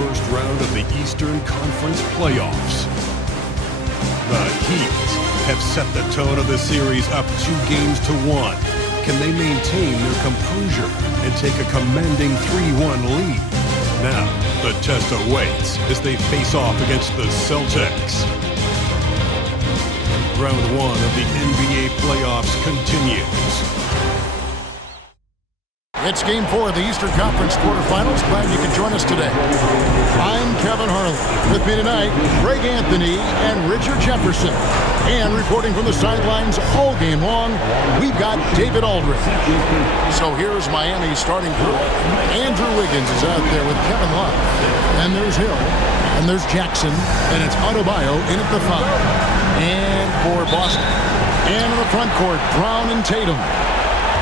first round of the Eastern Conference playoffs. The Heat have set the tone of the series up 2-1. Can they maintain their composure and take a commanding 3-1 lead? Now, the test awaits as they face off against the Celtics. Round 1 of the NBA playoffs continues. It's Game 4 of the Eastern Conference quarterfinals. Glad you can join us today. I'm Kevin Harlan. With me tonight, Greg Anthony and Richard Jefferson. And reporting from the sidelines all game long, we've got David Aldridge. So here's Miami's starting crew. Andrew Wiggins is out there with Kevin Love. And there's Hill. And there's Jackson. And it's Adebayo in at the 5. And for Boston. And in the front court, Brown and Tatum.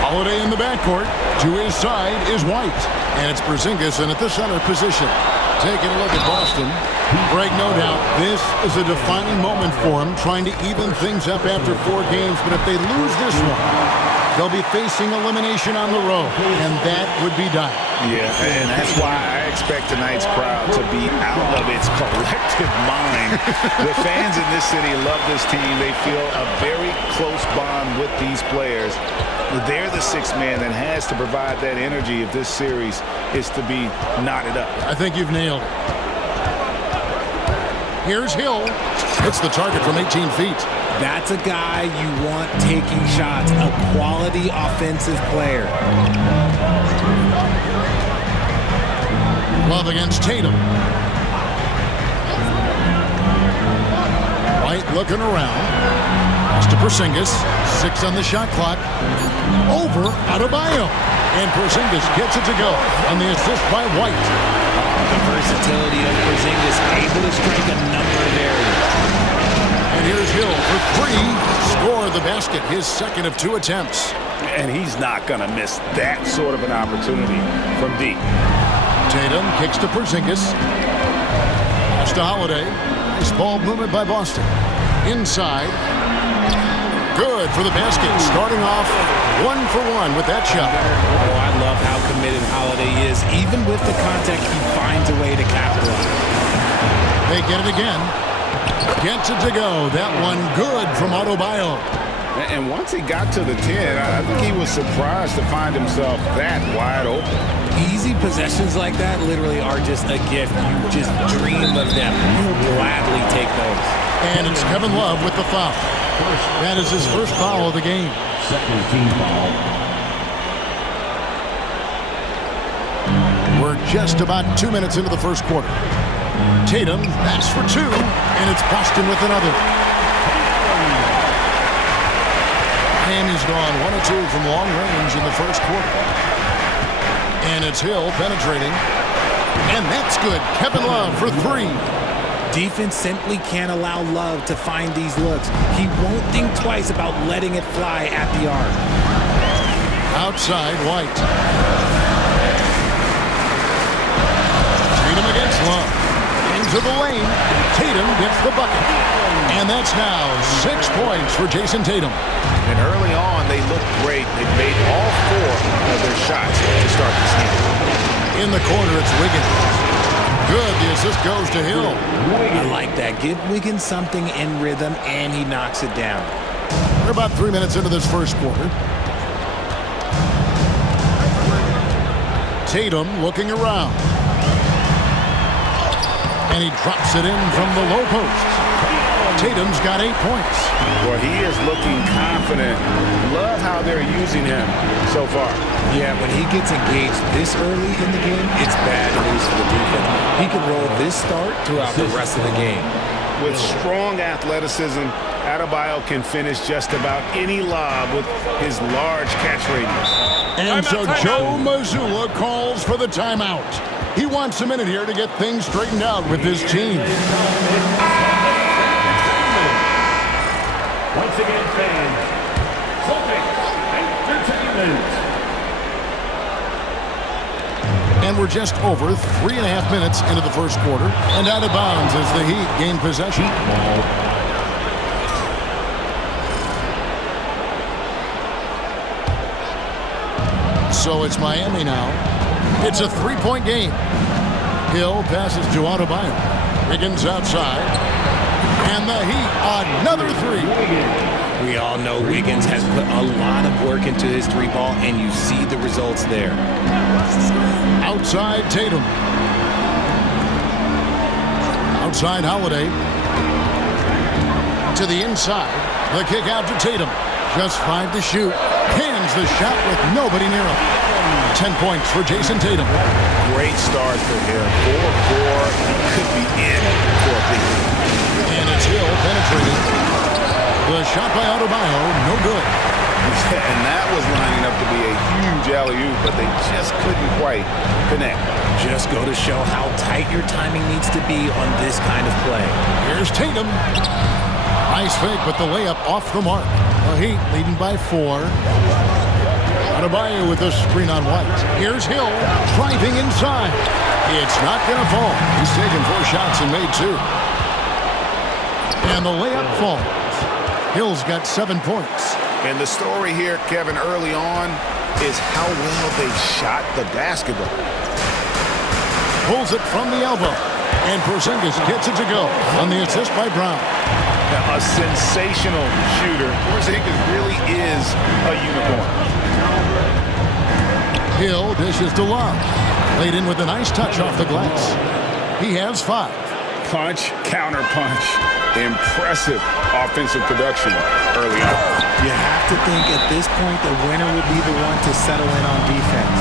Holiday in the backcourt. To his side is White. And it's Porzingis in at the center position. Taking a look at Boston. Greg, no doubt, this is a defining moment for him, trying to even things up after 4 games. But if they lose this one, they'll be facing elimination on the road. And that would be dire. Yeah, and that's why I expect tonight's crowd to be out of its collective mind. The fans in this city love this team. They feel a very close bond with these players. They're the sixth man that has to provide that energy if this series is to be knotted up. I think you've nailed it. Here's Hill. Hits the target from 18 feet. That's a guy you want taking shots, a quality offensive player. Love against Tatum. White looking around. Pass to Porzingis. 6 on the shot clock. Over Adebayo. And Porzingis gets it to go on the assist by White. The versatility of Porzingis, able to strike a number of areas. And here's Hill for 3. Score the basket, his second of 2 attempts. And he's not going to miss that sort of an opportunity from deep. Tatum kicks to Porzingis. Pass to Holiday. Nice ball movement by Boston. Inside. Good for the basket. Starting off 1 for 1 with that shot. Oh, I love how committed Holiday is. Even with the contact, he finds a way to capitalize. They get it again. Gets it to go. That one good from Adebayo. And once he got to the 10, I think he was surprised to find himself that wide open. Easy possessions like that literally are just a gift. You just dream of them. You'll gladly take those. And it's Kevin Love with the foul. That is his first foul of the game. Second team foul. We're just about 2 minutes into the first quarter. Tatum, that's for 2, and it's Boston with another. Miami's gone 1 of 2 from long range in the first quarter. And it's Hill penetrating. And that's good. Kevin Love for 3. Defense simply can't allow Love to find these looks. He won't think twice about letting it fly at the arc. Outside, White. Tatum against Love. Into the lane. Tatum gets the bucket. And that's now 6 points for Jason Tatum. And early on, they looked great. They made all 4 of their shots to start this game. In the corner, it's Wiggins. Good, the assist goes to Hill. I like that. Give Wiggins something in rhythm, and he knocks it down. We're about 3 minutes into this first quarter. Tatum looking around. And he drops it in from the low post. Tatum's got 8 points. Well, he is looking confident. Love how they're using him so far. Yeah, when he gets engaged this early in the game, it's bad news for the defense. He can roll this start throughout the rest of the game. With strong athleticism, Adebayo can finish just about any lob with his large catch radius. And so Joe Mazzulla calls for the timeout. He wants a minute here to get things straightened out with his team. Once again, fans, Celtics Entertainment. And we're just over 3.5 minutes into the first quarter. And out of bounds as the Heat gain possession. So it's Miami now. It's a 3-point game. Hill passes to Adebayo. Wiggins outside. And the Heat, another three. We all know Wiggins has put a lot of work into his three ball, and you see the results there. Outside Tatum. Outside Holiday. To the inside. The kick out to Tatum. Just 5 to shoot. Pins the shot with nobody near him. 10 points for Jason Tatum. Great start for him. 4-4. He could be in for a big lead. And it's Hill penetrating. The shot by Adebayo, no good. And that was lining up to be a huge alley-oop, but they just couldn't quite connect. Just go to show how tight your timing needs to be on this kind of play. Here's Tatum. Nice fake, but the layup off the mark. The Heat leading by 4. Adebayo with the screen on White. Here's Hill driving inside. It's not going to fall. He's taken 4 shots and made 2. And the layup falls. Hill's got 7 points. And the story here, Kevin, early on is how well they shot the basketball. Pulls it from the elbow. And Porzingis gets it to go on the assist by Brown. Now, a sensational shooter. Porzingis really is a unicorn. Hill dishes to Love. Laid in with a nice touch off the glass. He has 5. Punch, counter punch. Impressive offensive production early on. You have to think at this point the winner would be the one to settle in on defense.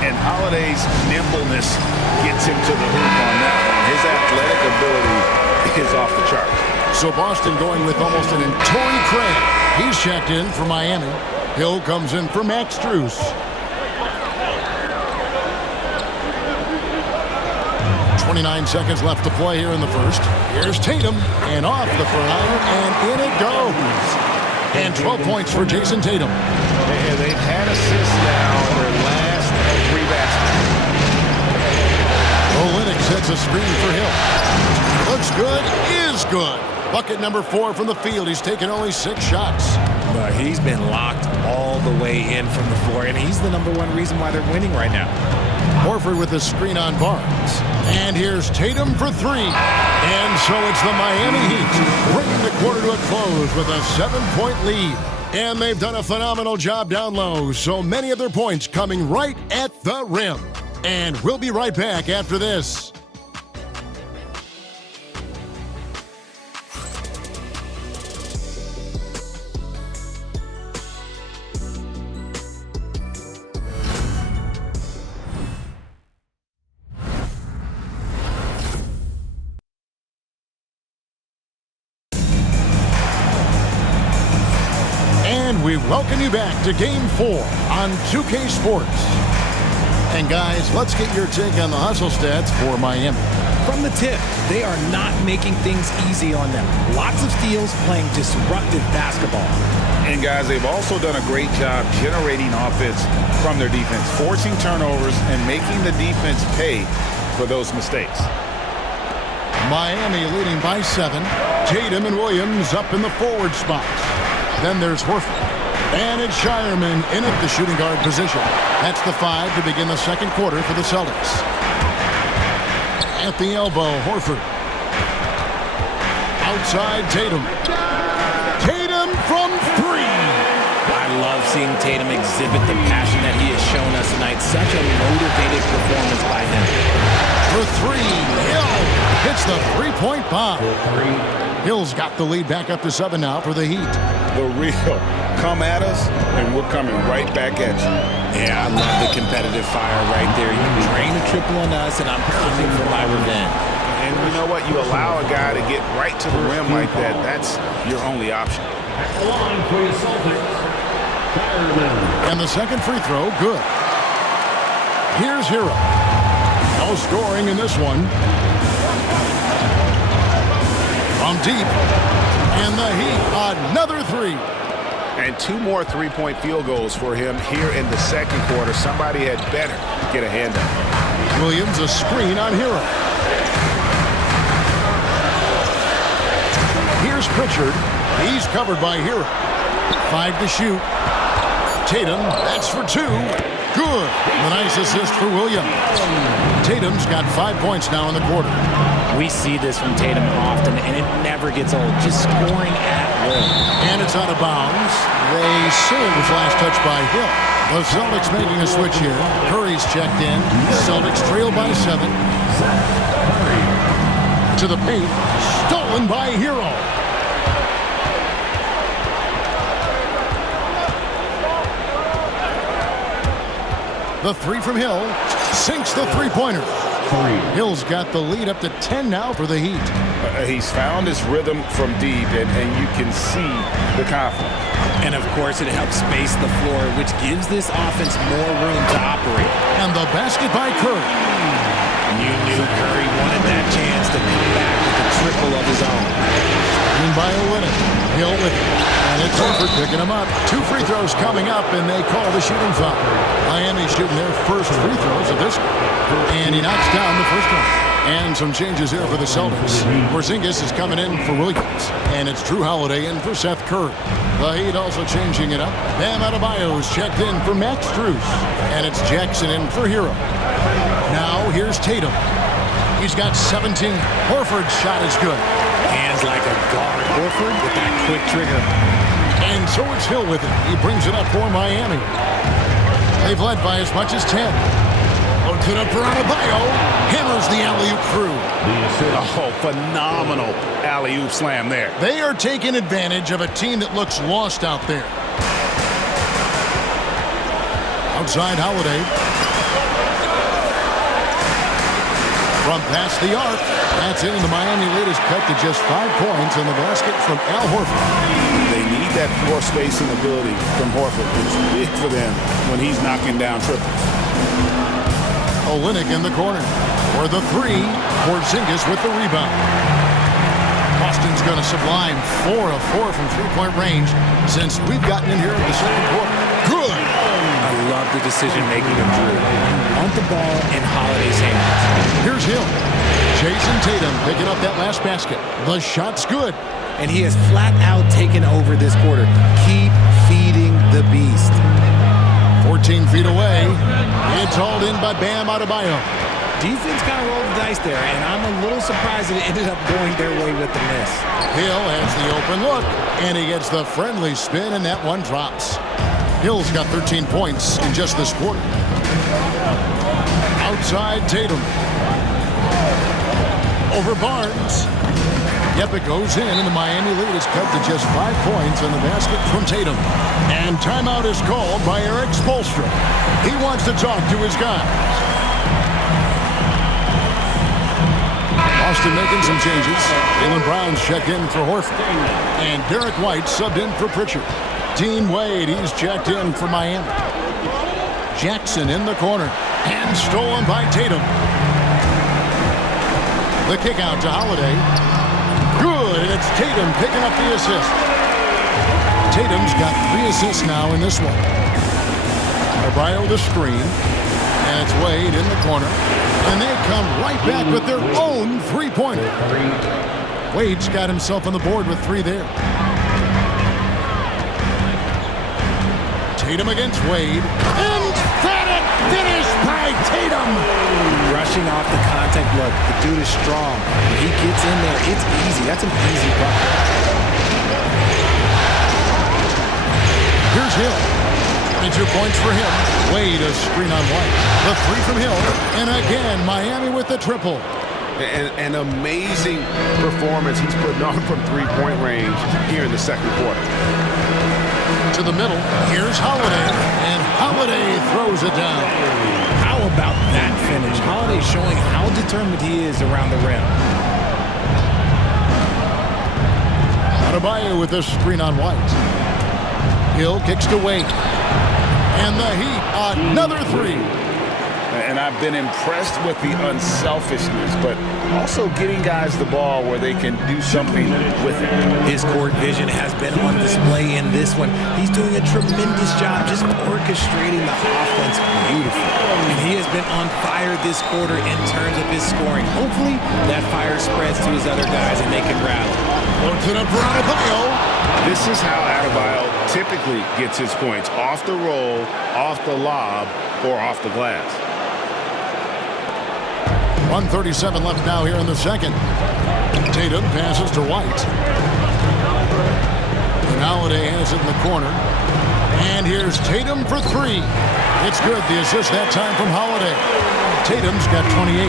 And Holiday's nimbleness gets him to the hoop on that one. His athletic ability is off the chart. So Boston going with almost an Torrey Craig. He's checked in for Miami. Hill comes in for Max Strus. 29 seconds left to play here in the first. Here's Tatum, and off the front iron, and in it goes. And 12 points for Jason Tatum. They've had assists now in their last 3 baskets. Olynyk sets a screen for Hill. Looks good, is good. Bucket number 4 from the field. He's taken only 6 shots. But he's been locked all the way in from the floor, and he's the #1 reason why they're winning right now. Horford with the screen on Barnes. And here's Tatum for 3. And so it's the Miami Heat bringing the quarter to a close with a 7-point lead. And they've done a phenomenal job down low, so many of their points coming right at the rim. And we'll be right back after this. We welcome you back to Game 4 on 2K Sports. And guys, let's get your take on the hustle stats for Miami. From the tip, they are not making things easy on them. Lots of steals, playing disruptive basketball. And guys, they've also done a great job generating offense from their defense, forcing turnovers and making the defense pay for those mistakes. Miami leading by 7. Tatum and Williams up in the forward spots. Then there's Horford. And it's Shireman in at the shooting guard position. That's the 5 to begin the second quarter for the Celtics. At the elbow, Horford. Outside, Tatum. Tatum from 3. I love seeing Tatum exhibit the passion that he has shown us tonight. Such a motivated performance by him. For 3, Hill hits the 3-point bomb. Hill's got the lead back up to 7 now for the Heat. The real come at us, and we're coming right back at you. Yeah, I love the competitive fire right there. You drain a triple on us, and I'm coming for my revenge. And you know what? You allow a guy to get right to the rim like that. That's your only option. At the line for your Celtics, Fireman. And the second free throw, good. Here's Hero. No scoring in this one. From deep. And the Heat, another 3. And 2 more 3-point field goals for him here in the second quarter. Somebody had better get a hand up. Williams, a screen on Hero. Here's Pritchard. He's covered by Hero. 5 to shoot. Tatum, that's for 2. Good. The nice Nice assist for Williams. Tatum's got 5 points now in the quarter. We see this from Tatum often, and it never gets old. Just scoring at will. And it's out of bounds. They say it was last touched by Hill. The Celtics making a switch here. Curry's checked in. Celtics trail by 7. To the paint. Stolen by Hero. The three from Hill sinks the three-pointer. Hill's got the lead up to 10 now for the Heat. He's found his rhythm from deep, and you can see the confidence. And, of course, it helps space the floor, which gives this offense more room to operate. And the basket by Curry. You knew Curry wanted that chance to come back with a triple of his own. Screen by Olynyk. Hill with it. And it's Horford picking him up. 2 free throws coming up, and they call the shooting foul. Miami shooting their first free throws of this game. And he knocks down the first one. And some changes here for the Celtics. Porzingis is coming in for Williams. And it's Drew Holiday in for Seth Curry. The Heat also changing it up. Bam Adebayo's checked in for Max Strus. And it's Jackson in for Hero. Now here's Tatum. He's got 17. Horford's shot is good. Hands like a guard. Horford with that quick trigger. And so it's Hill with it. He brings it up for Miami. They've led by as much as 10. Loads it up for Adebayo. Hammers the alley-oop through. Oh, phenomenal alley-oop slam there. They are taking advantage of a team that looks lost out there. Outside Holiday. From past the arc. That's in. The Miami lead is cut to just 5 points in the basket from Al Horford. They need that floor spacing ability from Horford. It's big for them when he's knocking down triples. Olynyk in the corner. For the three. Porzingis with the rebound. Boston's going to sublime 4 of 4 from three-point range since we've gotten in here in the second quarter. Good. I love the decision-making of Drew. Want the ball in Holiday's hands. Here's Hill. Jason Tatum picking up that last basket. The shot's good. And he has flat out taken over this quarter. Keep feeding the beast. 14 feet away. It's hauled in by Bam Adebayo. Defense kind of rolled the dice there, and I'm a little surprised that it ended up going their way with the miss. Hill has the open look, and he gets the friendly spin, and that one drops. Hill's got 13 points in just this quarter. Outside Tatum. Over Barnes. Yep, it goes in, and the Miami lead is cut to just 5 points on the basket from Tatum. And timeout is called by Eric Spoelstra. He wants to talk to his guys. Boston making some changes. Jaylen Brown's checked in for Horford. And Derek White subbed in for Pritchard. Dean Wade, he's checked in for Miami. Jackson in the corner. And stolen by Tatum. The kick out to Holiday. Good, and it's Tatum picking up the assist. Tatum's got 3 assists now in this one. Adebayo the screen. And it's Wade in the corner. And they come right back with their own three-pointer. Wade's got himself on the board with 3 there. Tatum against Wade. Emphatic finish by Tatum. Rushing off the contact look. The dude is strong. When he gets in there, it's easy. That's an easy bucket. Here's Hill. 22 points for him. Wade a screen on White. The 3 from Hill. And again, Miami with the triple. An amazing performance he's putting on from three-point range here in the second quarter. To the middle. Here's Holiday. And Holiday throws it down. How about that finish? Holiday showing how determined he is around the rim. Adebayo with the screen on White. Hill kicks to Wade. And the Heat, another 3. And I've been impressed with the unselfishness, but also getting guys the ball where they can do something with it. His court vision has been on display in this one. He's doing a tremendous job just orchestrating the offense beautifully. And He has been on fire this quarter in terms of his scoring. Hopefully, that fire spreads to his other guys and they can rally. Puts it up for Adebayo. This is how Adebayo typically gets his points. Off the roll, off the lob, or off the glass. 1:37 left now here in the second. Tatum passes to White. And Holiday has it in the corner. And here's Tatum for three. It's good. The assist that time from Holiday. Tatum's got 28.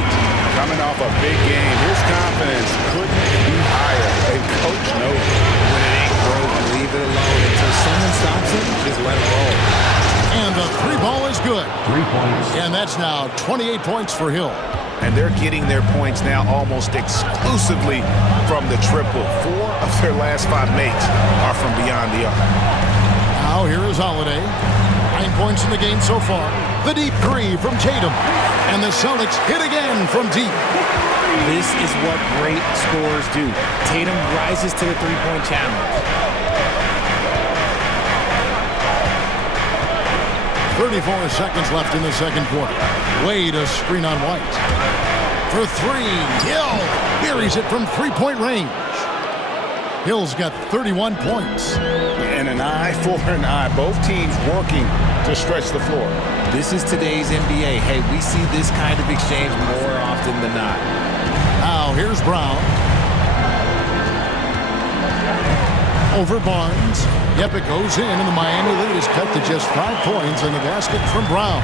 Coming off a big game, his confidence couldn't be higher. And coach knows it. When it ain't broke, leave it alone. Until someone stops it, just let it roll. And the three ball is good. 3 points. And that's now 28 points for Hill. And they're getting their points now almost exclusively from the triple. 4 of their last 5 makes are from beyond the arc. Now here is Holiday. 9 points in the game so far. The deep three from Tatum. And the Celtics hit again from deep. This is what great scorers do. Tatum rises to the three-point challenge. 34 seconds left in the second quarter. Wade a screen on White. For three, Hill buries it from three-point range. Hill's got 31 points. And an eye for an eye. Both teams working to stretch the floor. This is today's NBA. Hey, we see this kind of exchange more often than not. Now here's Brown. Over Barnes. Yep, it goes in, and the Miami lead is cut to just 5 points in the basket from Brown.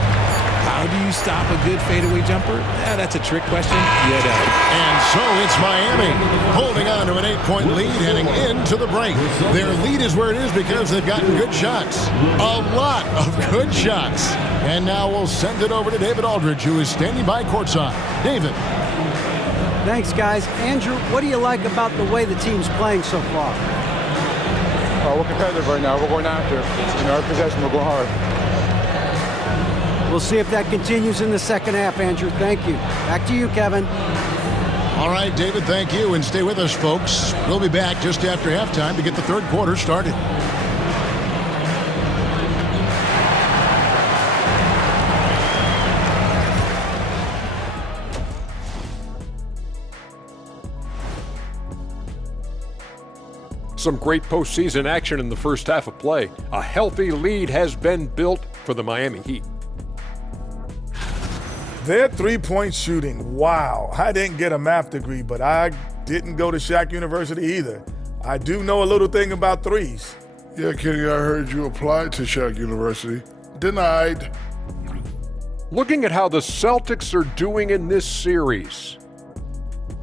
How do you stop a good fadeaway jumper? That's a trick question. You don't. And so it's Miami holding on to an 8-point lead heading into the break. Their lead is where it is because they've gotten good shots. A lot of good shots. And now we'll send it over to David Aldridge, who is standing by courtside. David. Thanks, guys. Andrew, what do you like about the way the team's playing so far? We're competitive right now. We're going after it. Our possession, we're going hard. We'll see if that continues in the second half, Andrew. Thank you. Back to you, Kevin. All right, David, thank you. And stay with us, folks. We'll be back just after halftime to get the third quarter started. Some great postseason action in the first half of play. A healthy lead has been built for the Miami Heat. Their three-point shooting, wow. I didn't get a math degree, but I didn't go to Shaq University either. I do know a little thing about threes. Yeah, Kenny, I heard you applied to Shaq University. Denied. Looking at how the Celtics are doing in this series,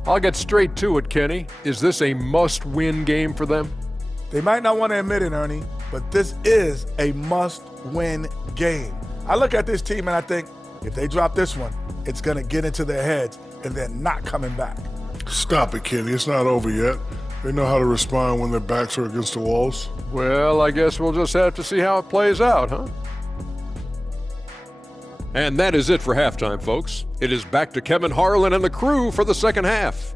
I'll get straight to it, Kenny. Is this a must-win game for them? They might not want to admit it, Ernie, but this is a must-win game. I look at this team and I think, if they drop this one, it's going to get into their heads and they're not coming back. Stop it, Kenny. It's not over yet. They know how to respond when their backs are against the walls. Well, I guess we'll just have to see how it plays out, huh? And that is it for halftime, folks. It is back to Kevin Harlan and the crew for the second half.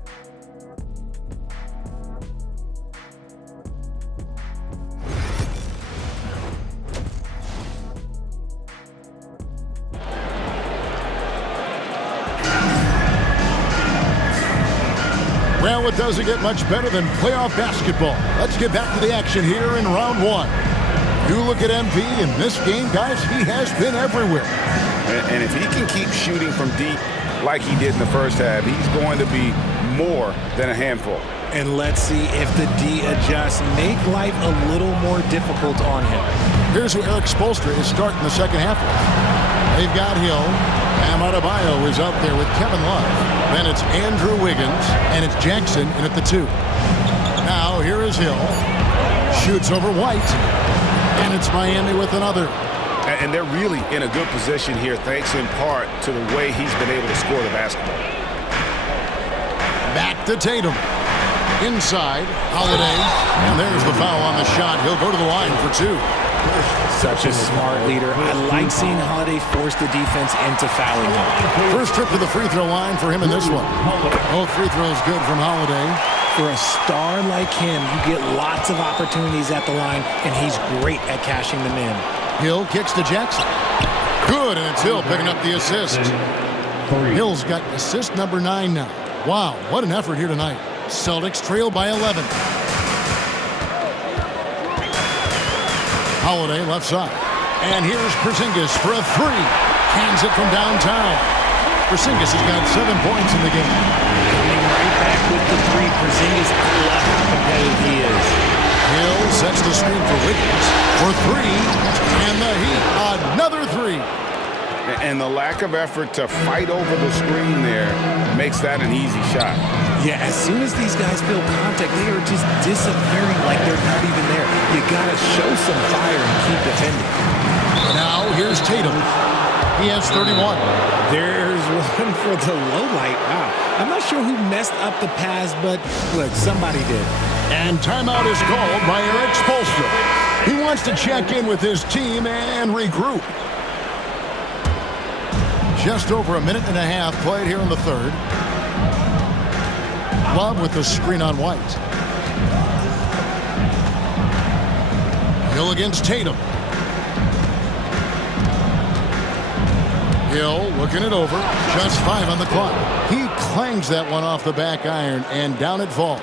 Well, it doesn't get much better than playoff basketball. Let's get back to the action here in round one. You look at MP in this game, guys, he has been everywhere. And if he can keep shooting from deep like he did in the first half, he's going to be more than a handful. And let's see if the D adjusts, make life a little more difficult on him. Here's who Eric Spoelstra is starting the second half with. They've got Hill. Bam Adebayo is out there with Kevin Love. Then it's Andrew Wiggins, and it's Jackson in at the 2. Now here is Hill. Shoots over White. And it's Miami with another. And they're really in a good position here, thanks in part to the way he's been able to score the basketball. Back to Tatum. Inside, Holiday. And there's the foul on the shot. He'll go to the line for 2. Such a smart leader. I like seeing Holiday force the defense into fouling him. First trip to the free throw line for him in this one. Both free throws good from Holiday. For a star like him, you get lots of opportunities at the line, and he's great at cashing them in. Hill kicks to Jackson. Good, and it's Hill picking up the assist. Hill's got assist number 9 now. Wow, what an effort here tonight. Celtics trail by 11. Holiday left side. And here's Porzingis for a 3. Hands it from downtown. Porzingis has got 7 points in the game. Coming right back with the 3. Porzingis, I love how competitive he is. Hill sets the screen for Wiggins for 3. And the Heat, another 3. And the lack of effort to fight over the screen there makes that an easy shot. Yeah, as soon as these guys feel contact, they are just disappearing like they're not even there. You got to show some fire and keep defending. Now here's Tatum. He has 31. There's one for the low light. Wow. I'm not sure who messed up the pass, but look, somebody did. And timeout is called by Eric Spoelstra. He wants to check in with his team and regroup. Just over a minute and a half played here in the third. Love with the screen on White. Hill against Tatum. Hill looking it over. Just 5 on the clock. He clangs that one off the back iron, and down it falls.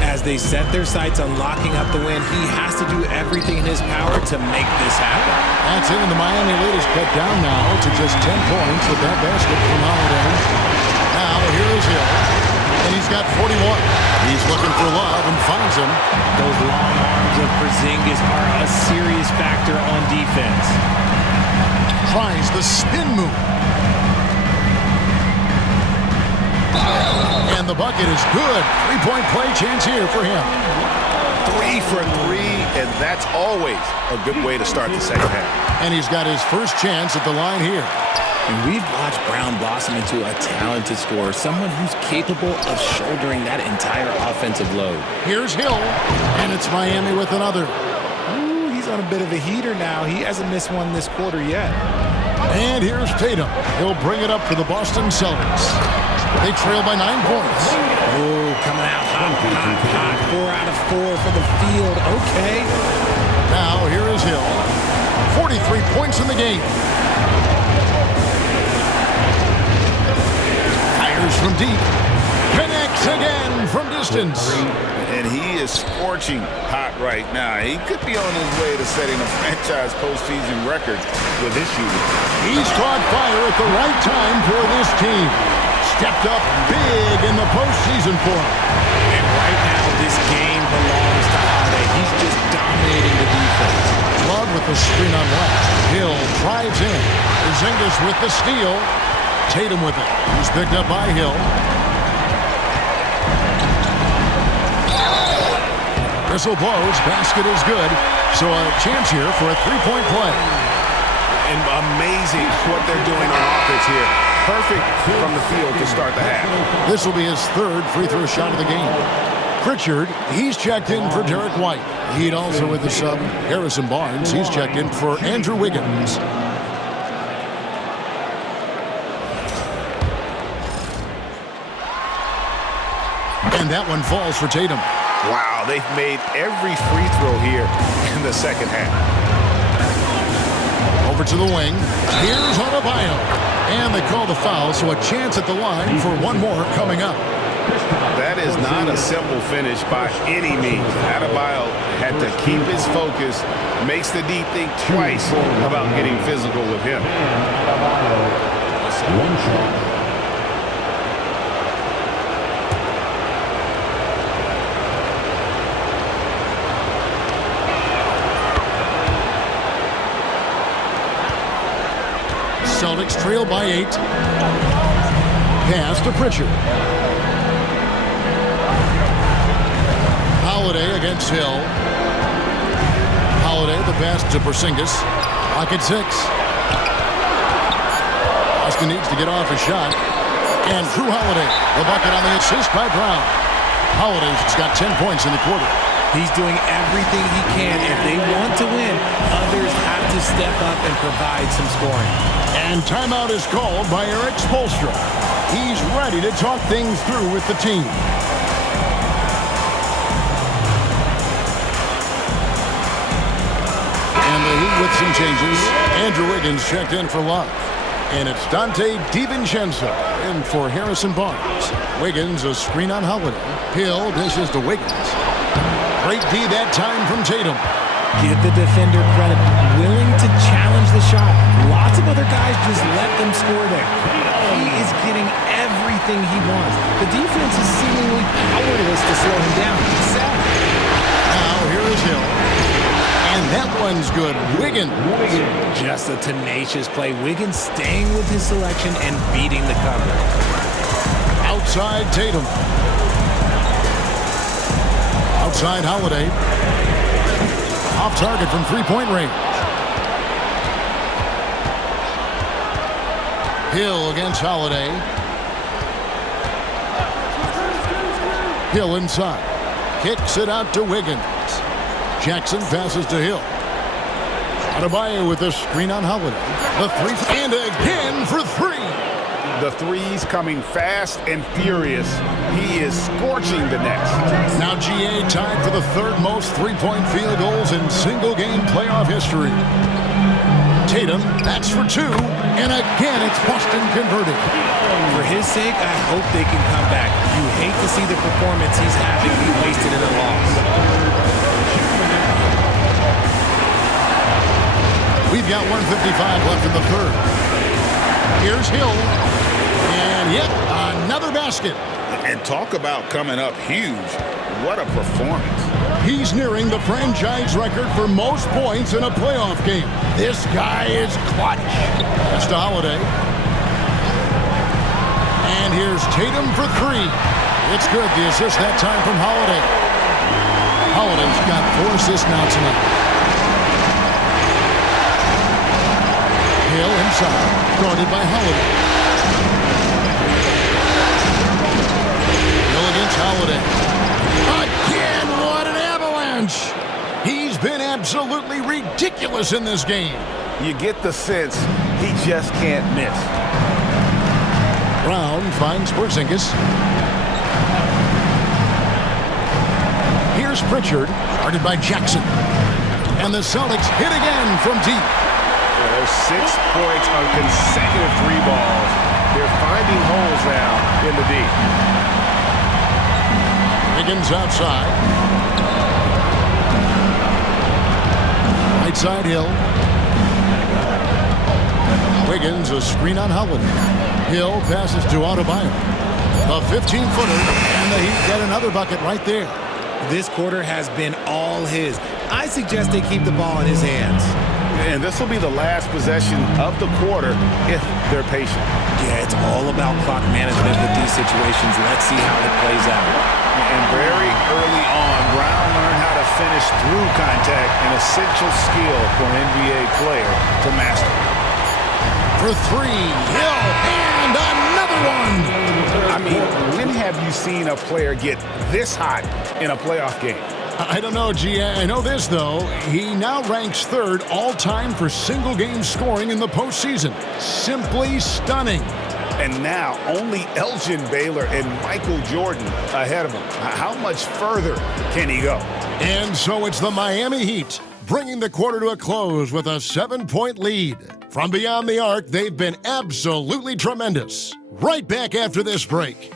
As they set their sights on locking up the win, he has to do everything in his power to make this happen. That's it, and the Miami lead is cut down now to just 10 points with that basket from Holiday. Now here's Hill, and he's got 41. He's looking for Love and finds him. Those long arms of Porzingis are a serious factor on defense. Tries the spin move. And the bucket is good. 3-point play chance here for him. 3 for 3, and that's always a good way to start the second half. And he's got his first chance at the line here. And we've watched Brown blossom into a talented scorer, someone who's capable of shouldering that entire offensive load. Here's Hill, and it's Miami with another. Ooh, he's on a bit of a heater now. He hasn't missed one this quarter yet. And here's Tatum. He'll bring it up for the Boston Celtics. They trail by 9 points. Ooh, coming out hot. 4 out of 4 for the field. Okay. Now here is Hill. 43 points in the game. Fires from deep. Connects again from distance. And he is scorching hot right now. He could be on his way to setting a franchise postseason record with his shooting. He's caught fire at the right time for this team. Stepped up big in the postseason for him. And right now, this game belongs to Holiday. He's just dominating the defense. Love with the screen on left. Hill drives in. Porzingis with the steal. Tatum with it. He's picked up by Hill. Whistle blows. Basket is good. So a chance here for a 3-point play. And amazing what they're doing on offense here. Perfect from the field to start the half. This will be his 3rd free throw shot of the game. Pritchard, he's checked in for Derek White. He'd also with the sub. Harrison Barnes, he's checked in for Andrew Wiggins. And that one falls for Tatum. Wow, they've made every free throw here in the second half. Over to the wing. Here's Adebayo. And they call the foul, so a chance at the line for one more coming up. That is not a simple finish by any means. Adebayo had to keep his focus, makes the D think twice about getting physical with him. One shot. Celtics trail by 8. Pass to Pritchard. Holiday against Hill. Holiday, the pass to Porzingis. Clock at 6. Boston needs to get off a shot. And Drew Holiday, the bucket on the assist by Brown. Holiday's got 10 points in the quarter. He's doing everything he can. If they want to win, others have to step up and provide some scoring. And timeout is called by Eric Spoelstra. He's ready to talk things through with the team. And the the Heat with some changes. Andrew Wiggins checked in for Love. And it's Dante DiVincenzo in for Harrison Barnes. Wiggins a screen on Holiday. Hill dishes to Wiggins. Great D that time from Tatum. Give the defender credit. Willing to challenge the shot. Lots of other guys just let them score there. He is getting everything he wants. The defense is seemingly powerless to slow him down. It's sad. Now here is Hill. And that one's good. Wiggins. Just a tenacious play. Wiggins staying with his selection and beating the cover. Outside Tatum. Outside Holiday. Off target from three-point range. Hill against Holiday. Hill inside. Kicks it out to Wiggins. Jackson passes to Hill. Adebayo with a screen on Holiday. The three, and again for three. The threes coming fast and furious. He is scorching the nets. Now GA tied for the third most three-point field goals in single-game playoff history. Tatum, that's for two, and again it's Boston converted. For his sake, I hope they can come back. You hate to see the performance he's having be wasted in a loss. We've got 1:55 left in the third. Here's Hill. And yet another basket. And talk about coming up huge. What a performance. He's nearing the franchise record for most points in a playoff game. This guy is clutch. That's to Holiday. And here's Tatum for three. It's good. The assist that time from Holiday. Holiday's got 4 assists now tonight. Hill inside, guarded by Holiday. Hill against Holiday. Again, what an avalanche! He's been absolutely ridiculous in this game. You get the sense he just can't miss. Brown finds Porzingis. Here's Pritchard, guarded by Jackson. And the Celtics hit again from deep. There's 6 points on consecutive three balls. They're finding holes now in the D. Wiggins outside. Right side Hill. Wiggins a screen on Holiday. Hill passes to Adebayo. A 15-footer, and the Heat get another bucket right there. This quarter has been all his. I suggest they keep the ball in his hands. And this will be the last possession of the quarter if they're patient. Yeah, it's all about clock management with these situations. Let's see how it plays out. And very early on, Brown learned how to finish through contact, an essential skill for an NBA player to master. For three, Hill, and another one! I mean, when have you seen a player get this hot in a playoff game? I don't know, G. I know this, though. He now ranks third all-time for single-game scoring in the postseason. Simply stunning. And now only Elgin Baylor and Michael Jordan ahead of him. How much further can he go? And so it's the Miami Heat, bringing the quarter to a close with a 7-point lead. From beyond the arc, they've been absolutely tremendous. Right back after this break.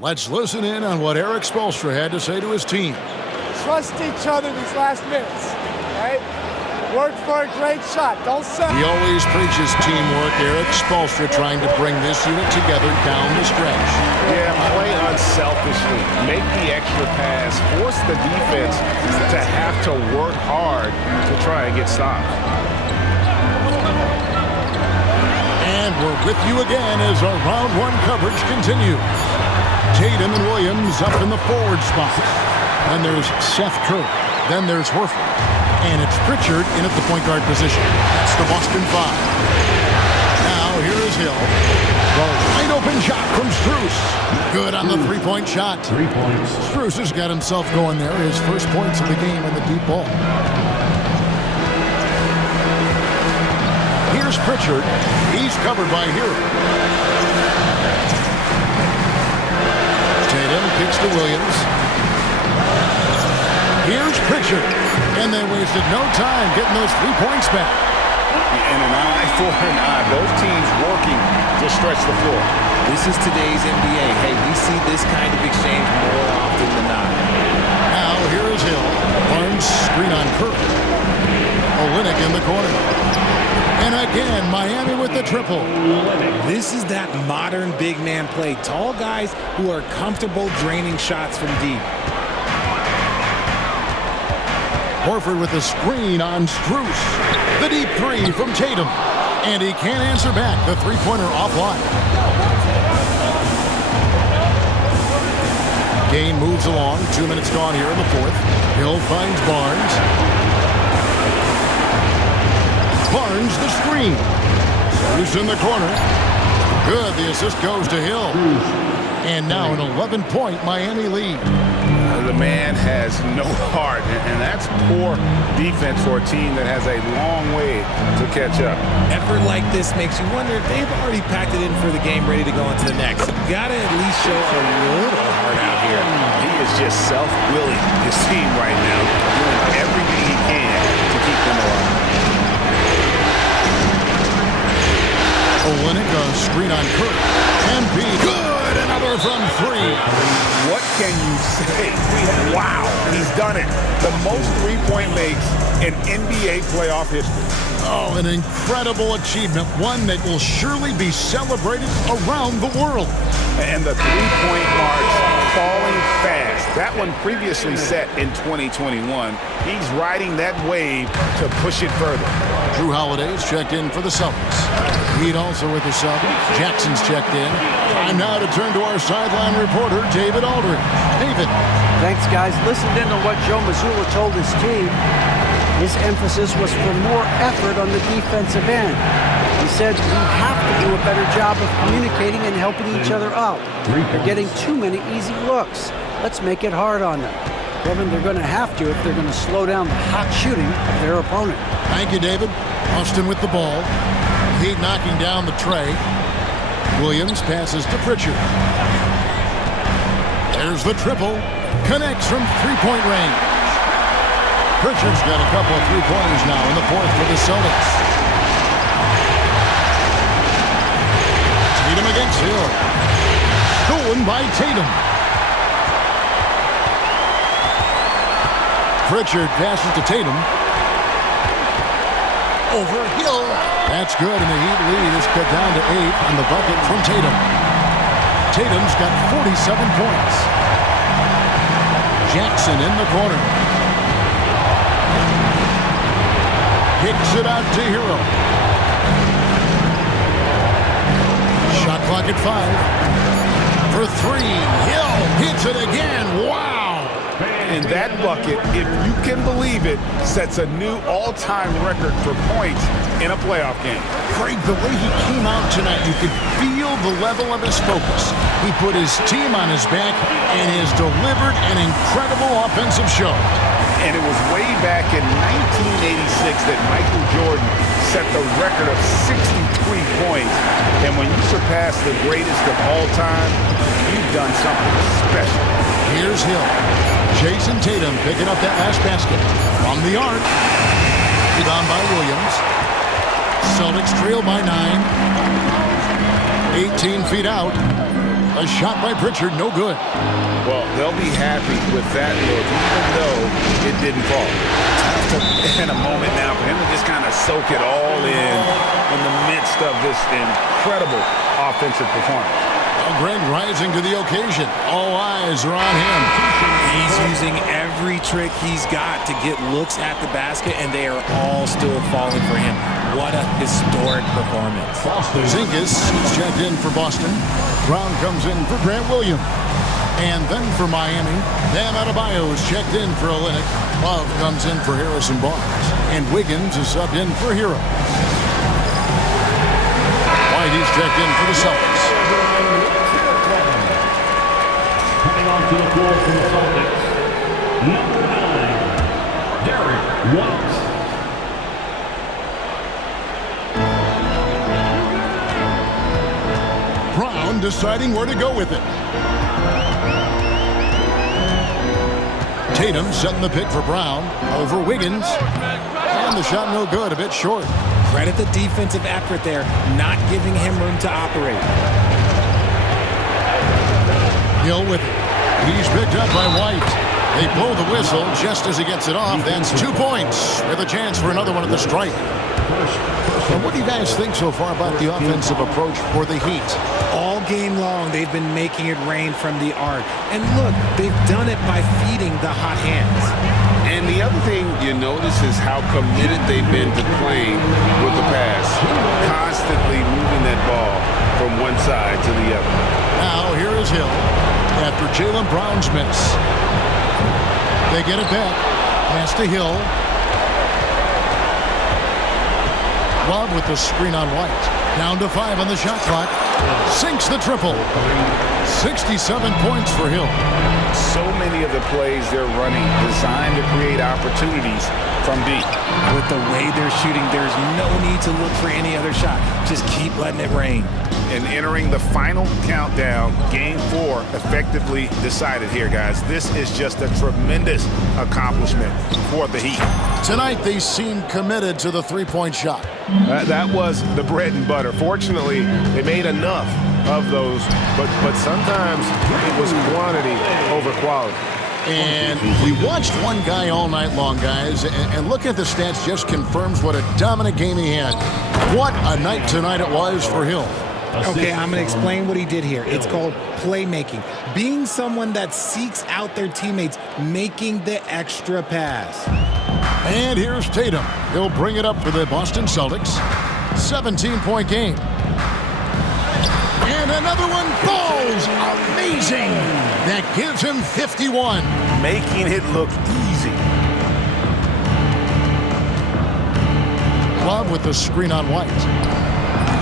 Let's listen in on what Eric Spoelstra had to say to his team. Trust each other these last minutes, right? Work for a great shot. Don't settle. He always preaches teamwork. Eric Spoelstra trying to bring this unit together down the stretch. Yeah, play unselfishly. Make the extra pass. Force the defense to have to work hard to try and get stops. And we're with you again as our round one coverage continues. Tatum and Williams up in the forward spot. Then there's Seth Curry. Then there's Horford. And it's Pritchard in at the point guard position. That's the Boston Five. Now here is Hill. Wide open shot from Strus. Good on the three-point shot. 3 points. Strus has got himself going there. His first points of the game in the deep ball. Here's Pritchard. He's covered by Hero. Tatum kicks to Williams. Here's Pritchard. And they wasted no time getting those 3 points back. And an eye for an eye. Both teams working to stretch the floor. This is today's NBA. Hey, we see this kind of exchange more often than not. Now here is Hill. Barnes screen on Curry. Olynyk in the corner. And again, Miami with the triple. This is that modern big man play. Tall guys who are comfortable draining shots from deep. Horford with the screen on Strus. The deep three from Tatum. And he can't answer back. The three-pointer offline. Game moves along. 2 minutes gone here in the fourth. Hill finds Barnes. Barnes the screen. Strus in the corner. Good. The assist goes to Hill. And now an 11-point Miami lead. The man has no heart, and that's poor defense for a team that has a long way to catch up. Effort like this makes you wonder if they've already packed it in for the game ready to go into the next. Gotta at least show a little heart out here. He is just self-willing his team right now, doing everything he can to keep them alive. Olynyk a screen on Curry. MP good. Another from three. What can you say? Wow, he's done it. The most three-point makes in NBA playoff history. Oh, an incredible achievement. One that will surely be celebrated around the world. And the three-point marks falling fast. That one previously set in 2021. He's riding that wave to push it further. Drew Holiday's checked in for the Celtics. Heat also with the sub. Jackson's checked in. Time now to turn to our sideline reporter, David Aldridge. David. Thanks, guys. Listened in on what Joe Mazzulla told his team. His emphasis was for more effort on the defensive end. He said we have to do a better job of communicating and helping each other out. They're getting too many easy looks. Let's make it hard on them. Kevin, they're going to have to if they're going to slow down the hot shooting of their opponent. Thank you, David. Austin with the ball. Heat knocking down the tray. Williams passes to Pritchard. There's the triple. Connects from three-point range. Pritchard's got a couple of three-pointers now in the fourth for the Celtics. Tatum against Hill. Stolen by Tatum. Pritchard passes to Tatum. Over Hill. That's good, and the Heat lead is cut down to 8 on the bucket from Tatum. Tatum's got 47 points. Jackson in the corner. Kicks it out to Hero. Shot clock at 5. For 3. Hill hits it again. Wow. And that bucket, if you can believe it, sets a new all-time record for points in a playoff game. Craig, the way he came out tonight, you could feel the level of his focus. He put his team on his back and has delivered an incredible offensive show. And it was way back in 1986 that Michael Jordan set the record of 63 points. And when you surpass the greatest of all time, you've done something special. Here's Hill. Jason Tatum picking up that last basket from the arc. Rebound by Williams. Celtics trail by 9. 18 feet out. A shot by Pritchard, no good. Well, they'll be happy with that look, even though it didn't fall. In a moment now for him to just kind of soak it all in the midst of this incredible offensive performance. Greg rising to the occasion. All eyes are on him. He's using every trick he's got to get looks at the basket, and they are all still falling for him. What a historic performance. Zingas is checked in for Boston. Brown comes in for Grant Williams. And then for Miami, Bam Adebayo is checked in for Olynyk. Love comes in for Harrison Barnes. And Wiggins is subbed in for Hero. White is checked in for the Celtics. to the floor from the Celtics, number 9, Derek White. Brown deciding where to go with it. Tatum setting the pick for Brown over Wiggins. And the shot no good, a bit short. Credit the defensive effort there, not giving him room to operate. Hill with it. He's picked up by White. They blow the whistle just as he gets it off. That's 2 points with a chance for another one at the stripe. And what do you guys think so far about the offensive approach for the Heat? All game long, they've been making it rain from the arc. And look, they've done it by feeding the hot hands. And the other thing you notice is how committed they've been to playing with the pass. Constantly moving that ball from one side to the other. Now here is Hill after Jaylen Brown's miss. They get it back. Pass to Hill. Love with the screen on White. Down to 5 on the shot clock. Sinks the triple. 67 points for Hill. So many of the plays they're running designed to create opportunities from deep. With the way they're shooting, there's no need to look for any other shot. Just keep letting it rain. And entering the final countdown, Game 4 effectively decided here, guys. This is just a tremendous accomplishment for the Heat. Tonight, they seem committed to the three-point shot. That was the bread and butter. Fortunately, they made enough of those, but sometimes it was quantity over quality. And we watched one guy all night long, guys, and look at the stats just confirms what a dominant game he had. What a night tonight it was for Hill. Okay, I'm going to explain what he did here. It's called playmaking. Being someone that seeks out their teammates, making the extra pass. And here's Tatum. He'll bring it up for the Boston Celtics. 17-point game. And another one falls. Amazing. That gives him 51. Making it look easy. Love with the screen on White.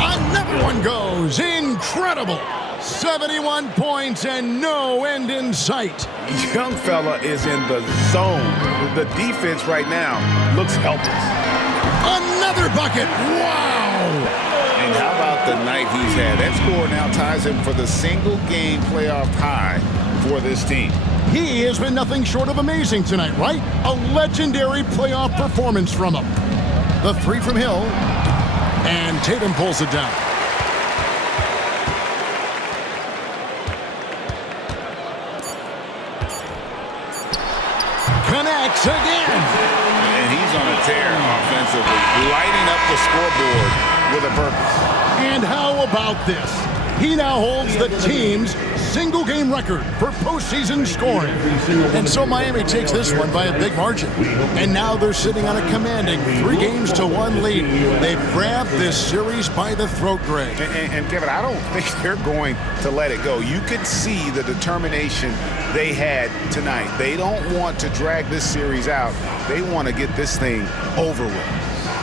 Another one goes. Incredible. 71 points and no end in sight. Young fella is in the zone. The defense right now looks helpless. Another bucket. Wow. And how about the night he's had? That score now ties him for the single-game playoff high for this team. He has been nothing short of amazing tonight, right? A legendary playoff performance from him. The three from Hill. And Tatum pulls it down. Connects again. And he's on a tear offensively, lighting up the scoreboard with a purpose. And how about this? He now holds the team's single-game record for postseason scoring. And so Miami takes this one by a big margin. And now they're sitting on a commanding 3-1 lead. They've grabbed this series by the throat, Greg. And Kevin, I don't think they're going to let it go. You could see the determination they had tonight. They don't want to drag this series out. They want to get this thing over with.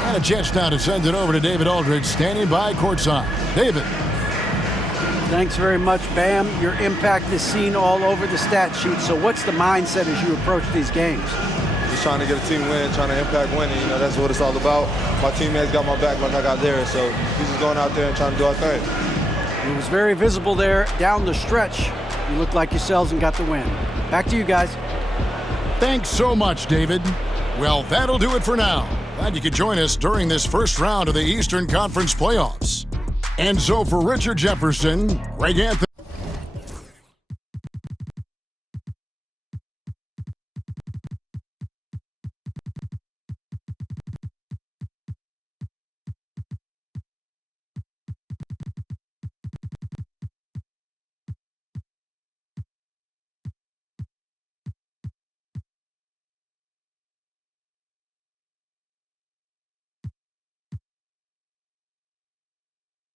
And a chance now to send it over to David Aldridge, standing by courtside. David. Thanks very much, Bam. Your impact is seen all over the stat sheet. So what's the mindset as you approach these games? Just trying to get a team win, trying to impact winning. You know, that's what it's all about. My teammates got my back like I got theirs. So we're just going out there and trying to do our thing. It was very visible there down the stretch. You looked like yourselves and got the win. Back to you guys. Thanks so much, David. Well, that'll do it for now. Glad you could join us during this first round of the Eastern Conference playoffs. And so for Richard Jefferson, Greg Anthony,